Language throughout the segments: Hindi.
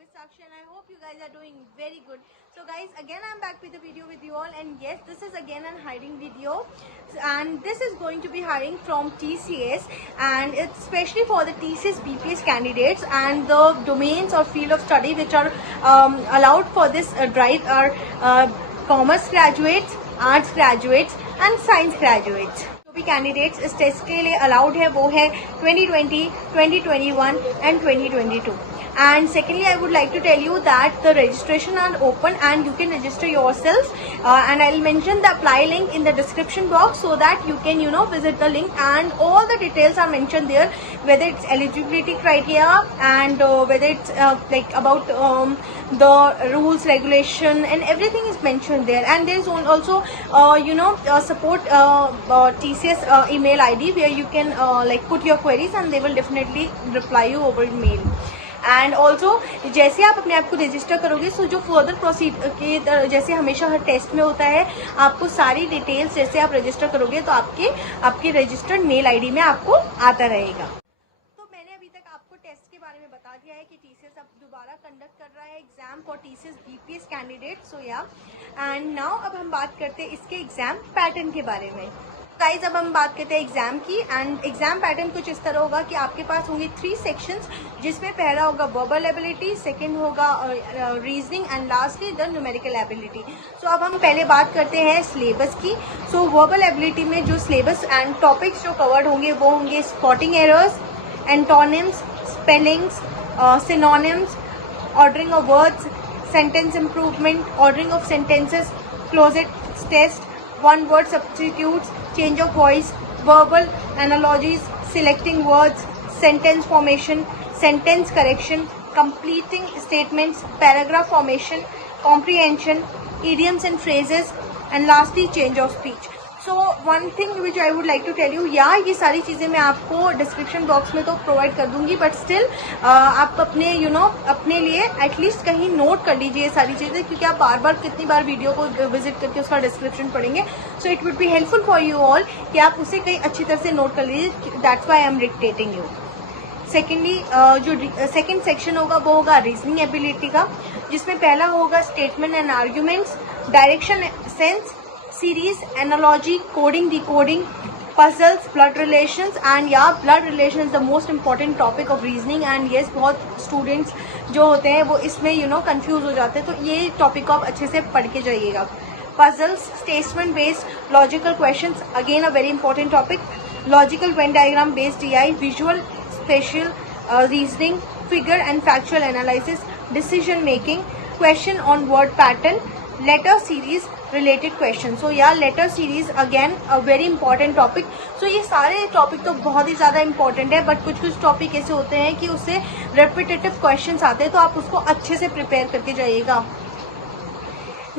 with Sakshi and I hope you guys are doing very good. So guys, again I'm back with a video with you all, and yes, this is again an hiring video, and this is going to be hiring from TCS, and it's especially for the TCS BPS candidates, and the domains or field of study which are allowed for this drive are commerce graduates, arts graduates and science graduates. जो भी कैंडिडेट्स इस टेस्ट के लिए अलाउड है वो है 2020, 2021 and 2022. And secondly, I would like to tell you that the registration are open and you can register yourself, and I'll mention the apply link in the description box so that you can visit the link, and all the details are mentioned there, whether it's eligibility criteria and whether it's like about the rules, regulation and everything is mentioned there. And there is also support TCS email ID where you can like put your queries and they will definitely reply you over email. And also जैसे आप अपने आप को रजिस्टर करोगे, सो जो फर्दर प्रोसीड के जैसे हमेशा हर टेस्ट में होता है, आपको सारी डिटेल्स जैसे आप रजिस्टर करोगे तो आपके रजिस्टर्ड मेल आईडी में आपको आता रहेगा. तो मैंने अभी तक आपको टेस्ट के बारे में बता दिया है कि टीसीएस अब दोबारा कंडक्ट कर रहा है exam for TCS BPS candidate. So yeah and now अब हम बात करते हैं इसके एग्जाम पैटर्न के बारे में. गाइस, अब हम बात करते हैं एग्जाम की, एंड एग्जाम पैटर्न कुछ इस तरह होगा कि आपके पास होंगे 3 सेक्शंस, जिसमें पहला होगा वर्बल एबिलिटी, सेकंड होगा reasoning and lastly the numerical ability. So अब हम पहले बात करते हैं सिलेबस की. सो वर्बल एबिलिटी में जो सिलेबस एंड टॉपिक्स जो कवर्ड होंगे वो होंगे spotting errors, antonyms, spellings, synonyms, ordering of words, sentence improvement, ordering of sentences, cloze test, one word substitutes, change of voice, verbal analogies, selecting words, sentence formation, sentence correction, completing statements, paragraph formation, comprehension, idioms and phrases, and lastly change of speech. So one thing which I would like to tell you, ये सारी चीज़ें मैं आपको डिस्क्रिप्शन बॉक्स में तो प्रोवाइड कर दूंगी, बट स्टिल आप अपने अपने लिए एटलीस्ट कहीं नोट कर लीजिए ये सारी चीज़ें, क्योंकि आप बार बार कितनी बार वीडियो को विजिट करके उसका डिस्क्रिप्शन पढ़ेंगे. So it would be helpful for you all कि आप उसे कहीं अच्छी तरह से नोट कर लीजिए. That's why I am dictating you. Secondly जो सेकेंड सेक्शन होगा वो होगा रीजनिंग एबिलिटी का, जिसमें पहला होगा statement and arguments, direction sense, series, analogy, coding, decoding, puzzles, blood relations. And blood relation is the most important topic of reasoning. And yes, बहुत स्टूडेंट्स जो होते हैं वो इसमें कंफ्यूज हो जाते हैं, तो ये टॉपिक को आप अच्छे से पढ़ के जाइएगा. Puzzles, statement based logical questions, again a very important topic. Logical Venn diagram based DI, visual spatial reasoning, figure and factual analysis, decision making, question on word pattern, letter series related question. So letter series again a very important topic. So ये सारे टॉपिक तो बहुत ही ज़्यादा इंपॉर्टेंट है, बट कुछ टॉपिक ऐसे होते हैं कि उससे रेपिटेटिव क्वेश्चंस आते हैं, तो आप उसको अच्छे से प्रिपेयर करके जाइएगा.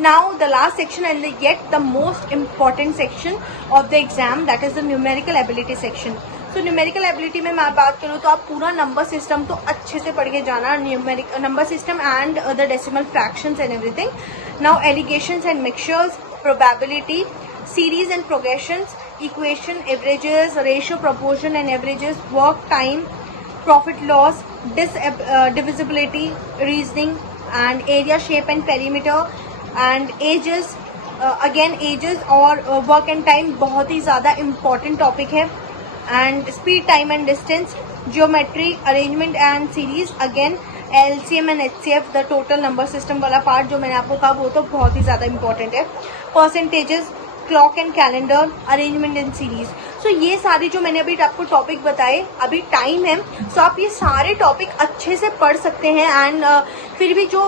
Now the last section and yet the most important section of the exam, that is the numerical ability section. So numerical ability में मैं बात करूँ तो आप पूरा नंबर सिस्टम तो अच्छे से पढ़ के जाना, numeric number system and the decimal fractions and everything. Now allegations and mixtures, probability, series and progressions, equation, averages, ratio, proportion and averages, work time, profit loss, divisibility, reasoning and area, shape and perimeter, and ages, again ages और वर्क एंड टाइम बहुत ही ज़्यादा इम्पॉर्टेंट टॉपिक है. And speed, time and distance, geometry, arrangement and series, again LCM and HCF, the total number system वाला पार्ट जो मैंने आपको कहा वो तो बहुत ही ज़्यादा इंपॉर्टेंट है. Percentages, clock and calendar, arrangement and series. So ये सारी जो मैंने अभी आपको टॉपिक बताए, अभी टाइम है, सो आप ये सारे टॉपिक अच्छे से पढ़ सकते हैं. एंड फिर भी जो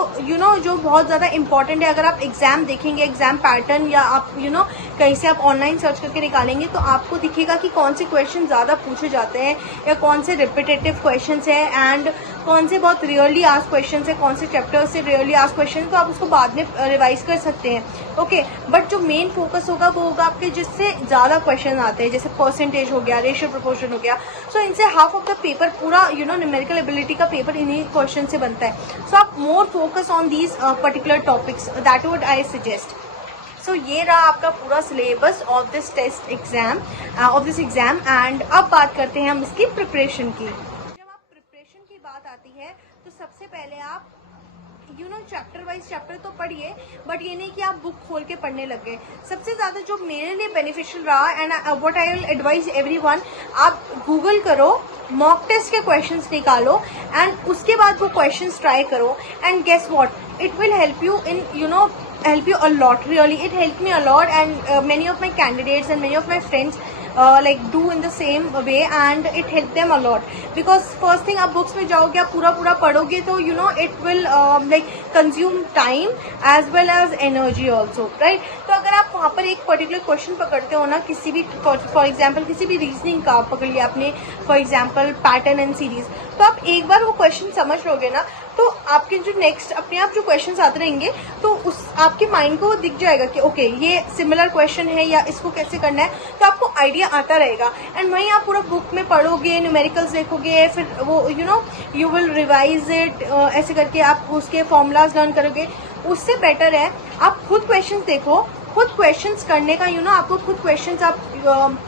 जो बहुत ज़्यादा इंपॉर्टेंट है, अगर आप एग्जाम देखेंगे, एग्जाम पैटर्न या आप कहीं से आप ऑनलाइन सर्च करके निकालेंगे तो आपको दिखेगा कि कौन से क्वेश्चन ज़्यादा पूछे जाते हैं या कौन से रिपीटेटिव क्वेश्चन है एंड कौन से बहुत रियरली आस्क क्वेश्चन है, कौन से चैप्टर से रियरली आस्क क्वेश्चन, तो आप उसको बाद में रिवाइज कर सकते हैं. ओके, बट जो मेन फोकस होगा वो होगा आपके जिससे ज़्यादा क्वेश्चन आते हैं, जैसे परसेंटेज हो गया, रेशियो प्रोपोर्शन हो गया. सो इनसे हाफ ऑफ द पेपर पूरा न्यूमेरिकल एबिलिटी का पेपर इन्हीं क्वेश्चन से बनता है. सो आप more focus on these particular topics, that would I suggest. So ये रहा आपका पूरा syllabus of this test exam, of this exam. And अब बात करते हैं हम इसकी प्रिपरेशन की. जब आप प्रिपरेशन की बात आती है तो सबसे पहले आप चैप्टर वाइज चैप्टर तो पढ़िए, बट ये नहीं कि आप बुक खोल के पढ़ने लग गए। सबसे ज्यादा जो मेरे लिए बेनिफिशियल रहा and what I will advise everyone, आप गूगल करो, मॉक टेस्ट के क्वेश्चंस निकालो एंड उसके बाद वो क्वेश्चंस ट्राई करो and guess what, it will help you in help you a lot. Really, it helped me a lot, and many of my candidates and many of my friends like do in the same way, and it helped them a lot. Because first thing, आप books में जाओगे, आप पूरा पढ़ोगे तो it will like consume time as well as energy also, right? तो अगर आप वहाँ पर एक पर्टिकुलर क्वेश्चन पकड़ते हो ना, किसी भी फॉर एग्जाम्पल किसी भी रीजनिंग का आप पकड़ लिया आपने, for example pattern and series, तो आप एक बार वो क्वेश्चन समझ लोगे ना, तो आपके जो नेक्स्ट अपने आप जो क्वेश्चंस आते रहेंगे तो उस आपके माइंड को वो दिख जाएगा कि ओके ये सिमिलर क्वेश्चन है या इसको कैसे करना है, तो आपको आइडिया आता रहेगा। एंड वहीं आप पूरा बुक में पढ़ोगे, न्यूमेरिकल्स देखोगे, फिर वो यू विल रिवाइज इट, ऐसे करके आप उसके फॉर्मूलाज लर्न करोगे। उससे बेटर है आप खुद क्वेश्चंस देखो, खुद क्वेश्चंस करने का आपको खुद क्वेश्चंस, आप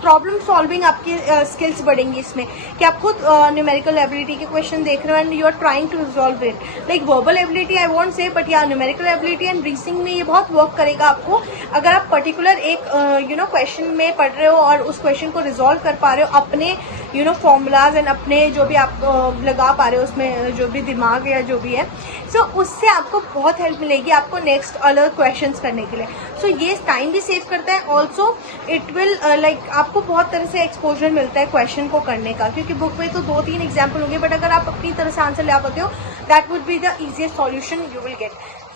प्रॉब्लम सॉल्विंग आपकी स्किल्स बढ़ेंगी इसमें, कि आप खुद न्यूमेरिकल एबिलिटी के क्वेश्चन देख रहे हो and you are trying to resolve it. Like verbal ability I want say, but या न्यूमेरिकल एबिलिटी एंड रीजनिंग में ये बहुत वर्क करेगा आपको, अगर आप पर्टिकुलर एक क्वेश्चन में पढ़ रहे हो और उस क्वेश्चन को रिजॉल्व कर पा रहे हो अपने फॉर्मूलाज एंड अपने जो भी आप लगा पा रहे हो उसमें जो भी दिमाग या जो भी है, सो उससे आपको बहुत हेल्प मिलेगी आपको नेक्स्ट अलग क्वेश्चंस करने के लिए। सो ये टाइम भी सेव करता है, ऑल्सो इट विल लाइक आपको बहुत तरह से एक्सपोजर मिलता है क्वेश्चन को करने का, क्योंकि बुक में तो 2-3 एग्जाम्पल होंगे, बट अगर आप अपनी तरह से आंसर ले पाते हो, that would be the easiest solution you will get.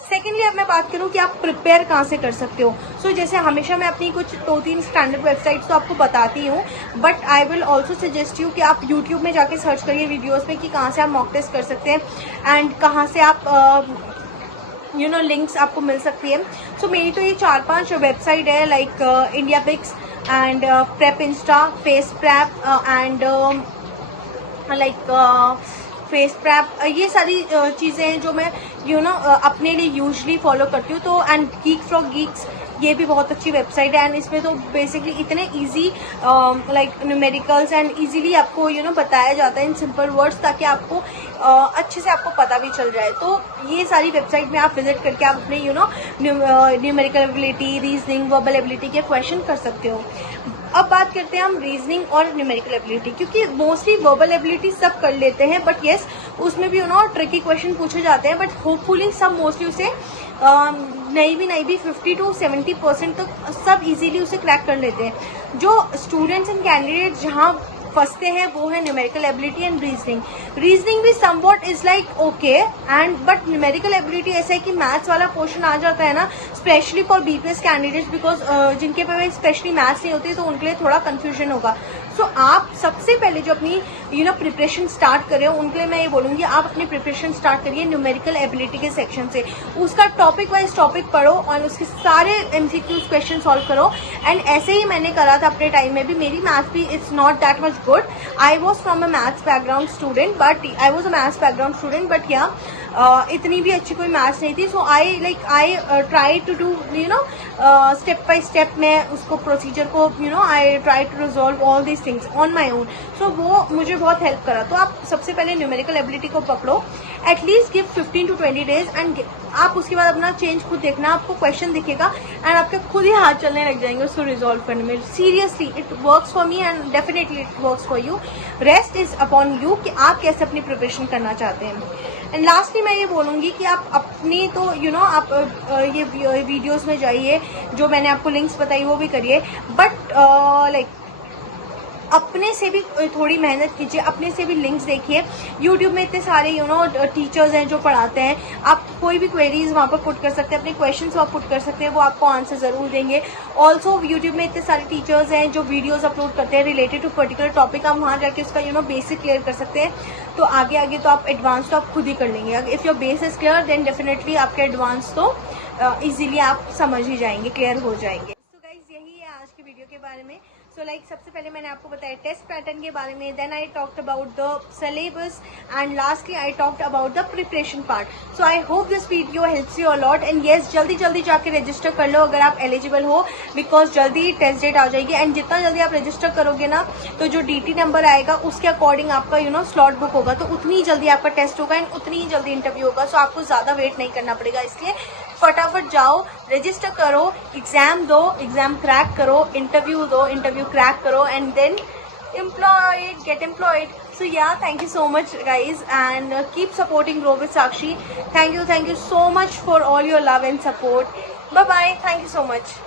Secondly, अब मैं बात करूं कि आप प्रिपेयर कहाँ से कर सकते हो। सो जैसे हमेशा मैं अपनी कुछ 2-3 स्टैंडर्ड वेबसाइट्स तो आपको बताती हूँ, but I will also suggest you कि आप यूट्यूब में जाके सर्च करिए वीडियोस में कि कहाँ से आप मॉक टेस्ट कर सकते हैं एंड कहाँ से आप लिंक्स आपको मिल सकती है। सो मेरी तो ये 4-5 वेबसाइट है, like India bix and prep insta, face prep and like face prep, ये सारी चीज़ें हैं जो मैं अपने लिए यूजली फॉलो करती हूँ। तो एंड गीक फ्रॉम गीक्स, ये भी बहुत अच्छी वेबसाइट है एंड इसमें तो बेसिकली इतने easy like numericals and easily आपको बताया जाता है इन सिंपल वर्ड्स, ताकि आपको अच्छे से आपको पता भी चल जाए। तो ये सारी वेबसाइट में आप विजिट करके आप अपने numerical ability, reasoning, verbal ability के क्वेश्चन कर सकते हो। अब बात करते हैं हम रीजनिंग और न्यूमेरिकल एबिलिटी, क्योंकि मोस्टली वर्बल एबिलिटी सब कर लेते हैं, बट येस उसमें भी ट्रिकी क्वेश्चन पूछे जाते हैं, बट होपफुली सब मोस्टली उसे नहीं भी 50 to 70% तो सब इजीली उसे क्रैक कर लेते हैं। जो स्टूडेंट्स एंड कैंडिडेट्स जहाँ फंसते हैं वो है numerical ability and reasoning. Reasoning भी somewhat is like okay and but numerical ability ऐसा है कि मैथ्स वाला पोर्शन आ जाता है ना, specially for BPS candidates, because जिनके पे स्पेशली मैथ्स नहीं होती तो उनके लिए थोड़ा कंफ्यूजन होगा। सो आप सबसे पहले जो अपनी प्रिपरेशन स्टार्ट कर रहे हो उनके लिए मैं ये बोलूँगी, आप अपनी प्रिपरेशन स्टार्ट करिए न्यूमेरिकल एबिलिटी के सेक्शन से। उसका टॉपिक वाइज टॉपिक पढ़ो और उसके सारे एमसीक्यूज क्वेश्चन सॉल्व करो। एंड ऐसे ही मैंने करा था अपने टाइम में भी। मेरी मैथ्स भी it's not that much good, I was from a maths background student, but या इतनी भी अच्छी कोई मैथ्स नहीं थी। So I try to do step by step, मैं उसको प्रोसीजर को I try to resolve all these things on my own. So वो मुझे बहुत हेल्प करा। तो आप सबसे पहले न्यूमेरिकल एबिलिटी को पकड़ो, at least give 15 to 20 days and आप उसके बाद अपना चेंज खुद देखना, आपको क्वेश्चन दिखेगा एंड आपके खुद ही हाथ चलने लग जाएंगे उसको रिजॉल्व करने में। Seriously it works for me and definitely it works for you. Rest is upon you कि आप कैसे अपनी प्रिपरेशन करना चाहते हैं। एंड लास्टली मैं ये बोलूँगी कि आप अपनी तो आप ये वीडियोस में जाइए, जो मैंने आपको लिंक्स बताई वो भी करिए, बट लाइक अपने से भी थोड़ी मेहनत कीजिए, अपने से भी लिंक्स देखिए। यूट्यूब में इतने सारे टीचर्स हैं जो पढ़ाते हैं, आप कोई भी क्वेरीज वहाँ पर पुट कर सकते हैं, अपने क्वेश्चंस वहाँ पुट कर सकते हैं, वो आपको आंसर ज़रूर देंगे। ऑल्सो यूट्यूब में इतने सारे टीचर्स हैं जो वीडियोस अपलोड करते हैं रिलेटेड टू पर्टिकुलर टॉपिक, आप वहाँ जाके उसका बेसिक क्लियर कर सकते हैं। तो आगे तो आप एडवांस तो आप खुद ही कर लेंगे। If your base is clear then definitely आपके एडवांस तो ईजिली आप समझ ही जाएंगे, क्लियर हो जाएंगे। सो गाइज यही है आज की वीडियो के बारे में। सो लाइक सबसे पहले मैंने आपको बताया टेस्ट पैटर्न के बारे में, then I talked about the syllabus and lastly I talked about the preparation part. So I hope this video helps you a lot and yes जल्दी जल्दी जाके रजिस्टर कर लो अगर आप एलिजिबल हो, बिकॉज जल्दी टेस्ट डेट आ जाएगी. एंड जितना जल्दी आप रजिस्टर करोगे ना तो जो DT नंबर आएगा उसके अकॉर्डिंग आपका स्लॉट बुक होगा, तो उतनी ही जल्दी आपका टेस्ट होगा एंड उतनी ही जल्दी इंटरव्यू होगा. सो आपको ज़्यादा वेट नहीं करना पड़ेगा, इसलिए फटाफट जाओ, रजिस्टर करो, एग्जाम दो, एग्जाम क्रैक करो, इंटरव्यू दो, इंटरव्यू क्रैक करो and then get employed. So yeah, thank you so much guys and keep supporting Grow with Sakshi. Thank you so much for all your love and support. Bye bye. Thank you so much.